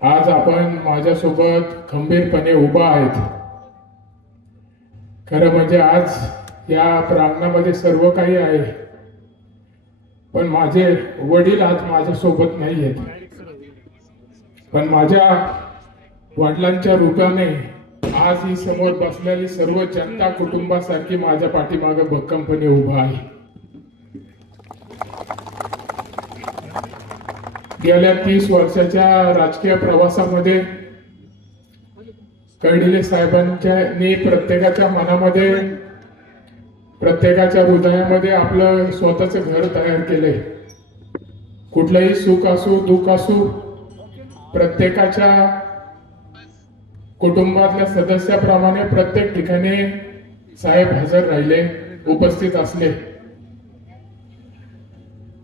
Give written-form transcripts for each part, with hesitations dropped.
आज आपण माझ्यासोबत खंबीरपणे उभा आहेत। खरं म्हणजे आज या प्रांगणामध्ये सर्व काही आहे, पण माझे वडील आज माझ्यासोबत नाही आहेत। पण माझ्या वडिलांच्या रूपाने आज ही समोर बसलेली सर्व जनता कुटुंबासारखी माझ्या पाठीमागे भक्कमपणे उभा आहे। गेल्या 30 वर्षाच्या राजकीय प्रवासामध्ये कर्डिले साहेबांच्या प्रत्येकाच्या मनामध्ये, प्रत्येकाच्या हृदयामध्ये आपलं स्वतःचं घर तयार केले। कुठलंही सुख असो दुःख असो, प्रत्येकाच्या कुटुंबातल्या सदस्याप्रमाणे प्रत्येक ठिकाणी साहेब हजर राहिले, उपस्थित असले।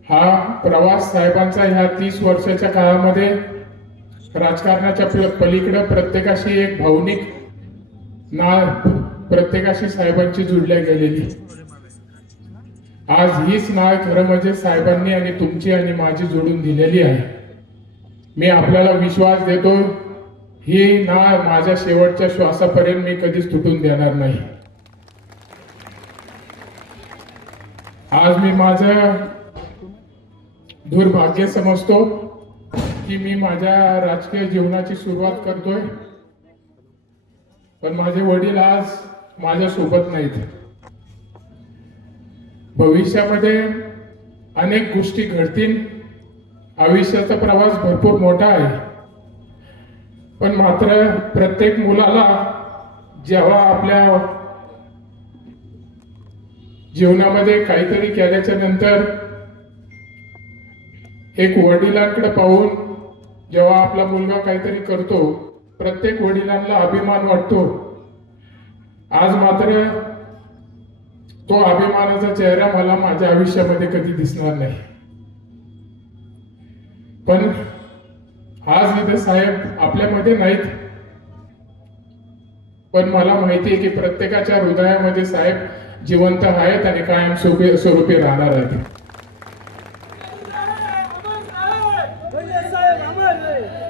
हा प्रवास साहेबांचा ह्या 30 वर्षाच्या काळामध्ये राजकारणाच्या पलीकडे प्रत्येकाशी एक भावनिक नाळ प्रत्येकाशी साहेबांची जुळल्या गेलेली। आज हीच नाळ खरं म्हणजे साहेबांनी आणि तुमची आणि माझी जोडून दिलेली आहे। मी आपल्याला विश्वास देतो, ही नाळ माझ्या शेवटच्या श्वासापर्यंत मी कधीच तुटून देणार नाही। आज मी माझं दुर्भाग्य समजतो की मी माझ्या राजकीय जीवनाची सुरुवात करतोय, पण माझे वडील आज माझ्या सोबत नाहीत। भविष्यामध्ये अनेक गोष्टी घडतील, आयुष्याचा प्रवास भरपूर मोठा आहे, पण मात्र प्रत्येक मुलाला जेव्हा आपल्या जीवनामध्ये काहीतरी केल्याच्या नंतर एक वडिलांकडे पाहून जेव्हा आपला मुलगा काहीतरी करतो, प्रत्येक वडिलांना अभिमान वाटतो। आज मात्र तो अभिमानाचा चेहरा मला माझ्या आयुष्यामध्ये कधी दिसणार नाही। पण आज इथे साहेब आपल्यामध्ये नाहीत, पण मला माहिती आहे की प्रत्येकाच्या हृदयामध्ये साहेब जिवंत आहेत आणि कायम स्वरूपी राहणार आहेत।